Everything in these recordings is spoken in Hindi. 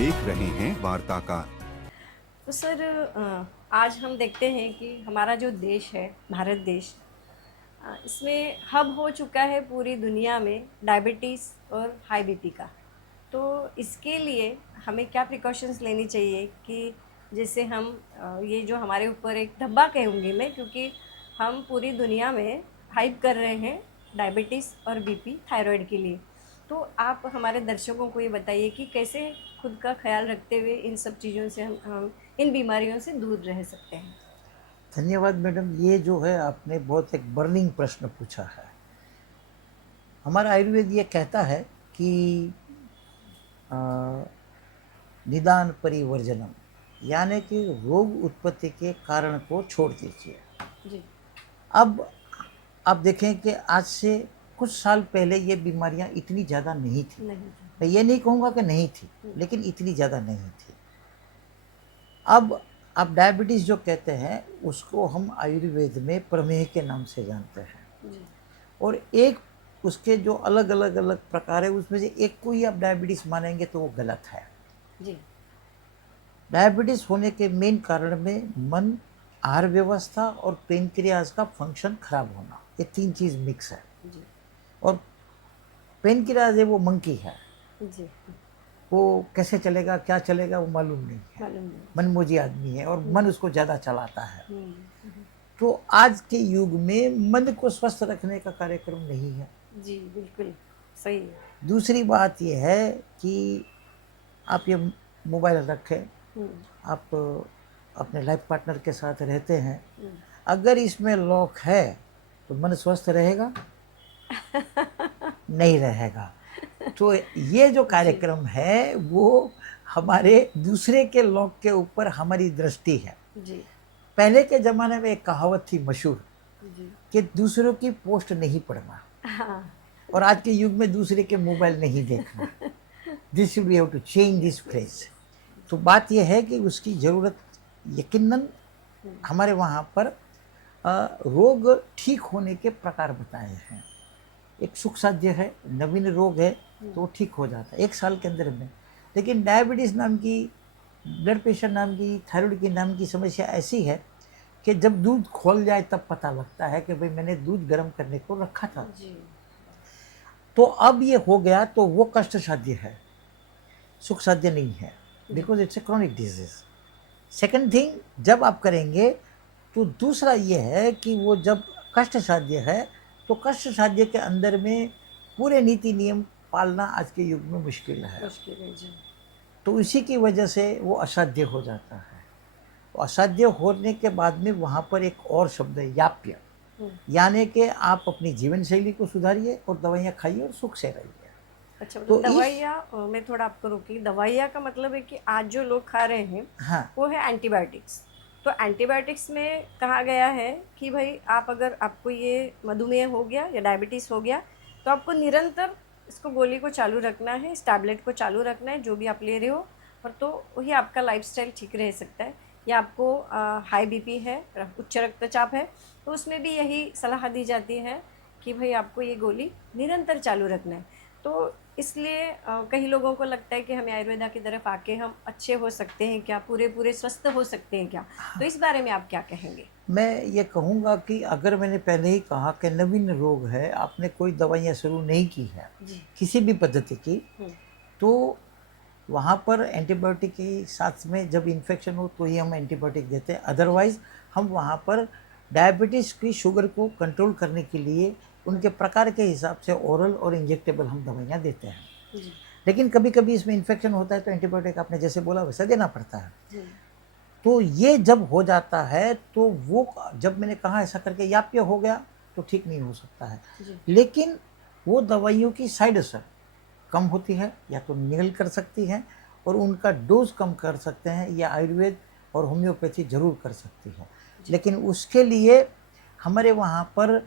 देख रहे हैं वार्ताकार। तो सर आज हम देखते हैं कि हमारा जो देश है भारत देश इसमें हब हो चुका है पूरी दुनिया में डायबिटीज़ और हाई बीपी का। तो इसके लिए हमें क्या प्रिकॉशंस लेनी चाहिए कि जैसे हम ये जो हमारे ऊपर एक धब्बा कहूँगी मैं, क्योंकि हम पूरी दुनिया में हाइप कर रहे हैं डायबिटीज़ और बीपी थायराइड के लिए। तो आप हमारे दर्शकों को ये बताइए कि कैसे खुद का ख्याल रखते हुए इन सब चीज़ों से हम इन बीमारियों से दूर रह सकते हैं। धन्यवाद मैडम। ये जो है आपने बहुत एक बर्निंग प्रश्न पूछा है। हमारा आयुर्वेद ये कहता है कि निदान परिवर्जनम, यानी कि रोग उत्पत्ति के कारण को छोड़ दीजिए। जी। अब आप देखें कि आज से कुछ साल पहले ये बीमारियां इतनी ज़्यादा नहीं थी। मैं ये नहीं कहूँगा कि नहीं थी, लेकिन इतनी ज़्यादा नहीं थी। अब आप डायबिटीज़ जो कहते हैं उसको हम आयुर्वेद में प्रमेह के नाम से जानते हैं। जी। और एक उसके जो अलग अलग प्रकार है उसमें से एक को ही आप डायबिटीज़ मानेंगे तो वो गलत है। जी। डायबिटीज़ होने के मेन कारण में मन, आहार व्यवस्था और पेनक्रियाज का फंक्शन खराब होना, ये तीन चीज़ मिक्स है। जी। और पेनक्रियाज है वो मंकी है, जी। वो कैसे चलेगा क्या चलेगा वो मालूम नहीं है। मालूम नहीं। मनमोजी आदमी है और मन उसको ज़्यादा चलाता है। हम्म। तो आज के युग में मन को स्वस्थ रखने का कार्यक्रम नहीं है। जी बिल्कुल सही है। दूसरी बात यह है कि आप ये मोबाइल रखें, आप अपने लाइफ पार्टनर के साथ रहते हैं, अगर इसमें लॉक है तो मन स्वस्थ रहेगा? नहीं रहेगा। तो ये जो कार्यक्रम है वो हमारे दूसरे के लॉक के ऊपर हमारी दृष्टि है। जी। पहले के ज़माने में एक कहावत थी मशहूर जी। कि दूसरों की पोस्ट नहीं पढ़ना, हाँ। और आज के युग में दूसरे के मोबाइल नहीं देखना। This should we have to change this phrase. तो बात यह है कि उसकी ज़रूरत यकीनन हमारे वहाँ पर रोग ठीक होने के प्रकार बताए हैं। एक सुख साध्य है, नवीन रोग है तो ठीक हो जाता है 1 साल के अंदर में। लेकिन डायबिटीज़ नाम की, ब्लड प्रेशर नाम की, थायराइड की नाम की समस्या ऐसी है कि जब दूध खोल जाए तब पता लगता है कि भाई मैंने दूध गर्म करने को रखा था। जी। तो अब ये हो गया तो वो कष्ट साध्य है, सुख साध्य नहीं है, because it's a chronic disease. Second thing, जब आप करेंगे तो दूसरा ये है कि वो जब कष्ट साध्य है तो कष्ट साध्य के अंदर में पूरे नीति नियम पालना आज के युग में मुश्किल है। जी। तो इसी की वजह से वो असाध्य हो जाता है। तो असाध्य होने के बाद में वहाँ पर एक और शब्द है याप्य, यानी कि आप अपनी जीवन शैली को सुधारिए और दवाइयाँ खाइए और सुख से रहिए। अच्छा, तो मतलब दवाइयाँ, मैं थोड़ा आपको रोकी, दवाइयाँ का मतलब है कि आज जो लोग खा रहे हैं हाँ, वो है एंटीबायोटिक्स। तो एंटीबायोटिक्स में कहा गया है कि भाई आप अगर आपको ये मधुमेह हो गया या डायबिटीज़ हो गया तो आपको निरंतर इसको गोली को चालू रखना है, इस टैबलेट को चालू रखना है जो भी आप ले रहे हो, और तो वही आपका लाइफस्टाइल ठीक रह सकता है। या आपको हाई बीपी है, उच्च रक्तचाप है, तो उसमें भी यही सलाह दी जाती है कि भाई आपको ये गोली निरंतर चालू रखना है। तो इसलिए कई लोगों को लगता है कि हमें आयुर्वेदा की तरफ आके हम अच्छे हो सकते हैं क्या, पूरे स्वस्थ हो सकते हैं क्या? तो इस बारे में आप क्या कहेंगे? मैं ये कहूँगा कि अगर मैंने पहले ही कहा कि नवीन रोग है, आपने कोई दवाइयाँ शुरू नहीं की है किसी भी पद्धति की, तो वहाँ पर एंटीबायोटिक के साथ में जब इन्फेक्शन हो तो ही हम एंटीबायोटिक देते हैं। अदरवाइज़ हम वहाँ पर डायबिटीज़ की शुगर को कंट्रोल करने के लिए उनके प्रकार के हिसाब से ओरल और इंजेक्टेबल हम दवाइयाँ देते हैं। लेकिन कभी कभी इसमें इन्फेक्शन होता है तो एंटीबायोटिक आपने जैसे बोला वैसा देना पड़ता है। तो ये जब हो जाता है तो वो, जब मैंने कहा ऐसा करके याप्य हो गया तो ठीक नहीं हो सकता है। लेकिन वो दवाइयों की साइड असर कम होती है या तो निगल कर सकती हैं, और उनका डोज कम कर सकते हैं, या आयुर्वेद और होम्योपैथी जरूर कर सकती है। लेकिन उसके लिए हमारे वहाँ पर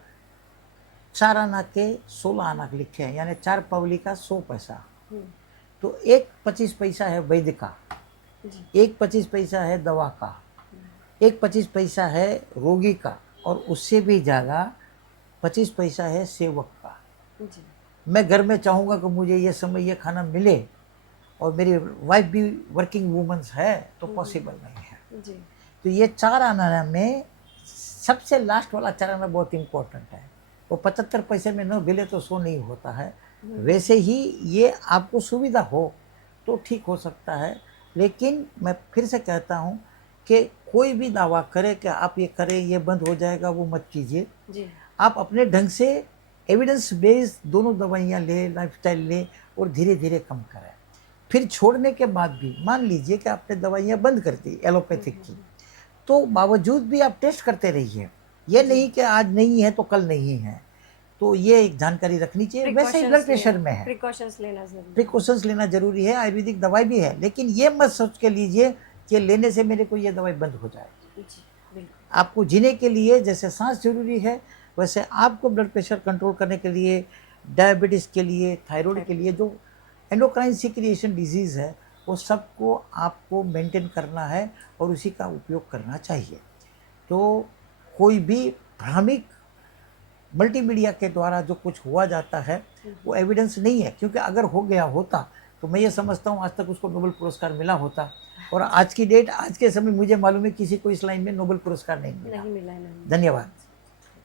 4 आना के 16 आना लिखे हैं, यानी 4 पावली का 100 पैसा। तो एक 25 पैसा है वैद्य का, एक 25 पैसा है दवा का, एक 25 पैसा है रोगी का, और उससे भी ज़्यादा 25 पैसा है सेवक का। मैं घर में चाहूँगा कि मुझे ये समय ये खाना मिले और मेरी वाइफ भी वर्किंग वूमेंस है, तो पॉसिबल नहीं है। जी। तो ये 4 आना में सबसे लास्ट वाला 4 आना बहुत इम्पोर्टेंट है। वो 75 पैसे में न भिले तो सो नहीं होता है। वैसे ही ये आपको सुविधा हो तो ठीक हो सकता है, लेकिन मैं फिर से कहता हूँ कि कोई भी दावा करे कि आप ये करें ये बंद हो जाएगा, वो मत कीजिए। जी। आप अपने ढंग से एविडेंस बेस्ड दोनों दवाइयाँ लें, लाइफस्टाइल लें और धीरे धीरे कम करें। फिर छोड़ने के बाद भी मान लीजिए कि आपने दवाइयाँ बंद कर दी एलोपैथिक की, तो बावजूद भी आप टेस्ट करते रहिए। ये नहीं कि आज नहीं है तो कल नहीं है। तो ये एक जानकारी रखनी चाहिए। वैसे ही ब्लड प्रेशर में है, प्रिकॉशंस लेना जरूरी प्रिकॉशंस लेना जरूरी है। आयुर्वेदिक दवाई भी है, लेकिन ये मत सोच के लीजिए कि लेने से मेरे को ये दवाई बंद हो जाएगी। जी, बिल्कुल। आपको जीने के लिए जैसे सांस जरूरी है, वैसे आपको ब्लड प्रेशर कंट्रोल करने के लिए, डायबिटीज़ के लिए, थायराइड के लिए, जो एंडोक्राइन सिक्रिएशन डिजीज़ है, वो सबको आपको मेंटेन करना है और उसी का उपयोग करना चाहिए। तो कोई भी भ्रामिक मल्टीमीडिया के द्वारा जो कुछ हुआ जाता है वो एविडेंस नहीं है, क्योंकि अगर हो गया होता तो मैं ये समझता हूँ आज तक उसको नोबेल पुरस्कार मिला होता। और आज की डेट, आज के समय मुझे मालूम है किसी को इस लाइन में नोबेल पुरस्कार नहीं मिला। नहीं मिला है, नहीं। धन्यवाद।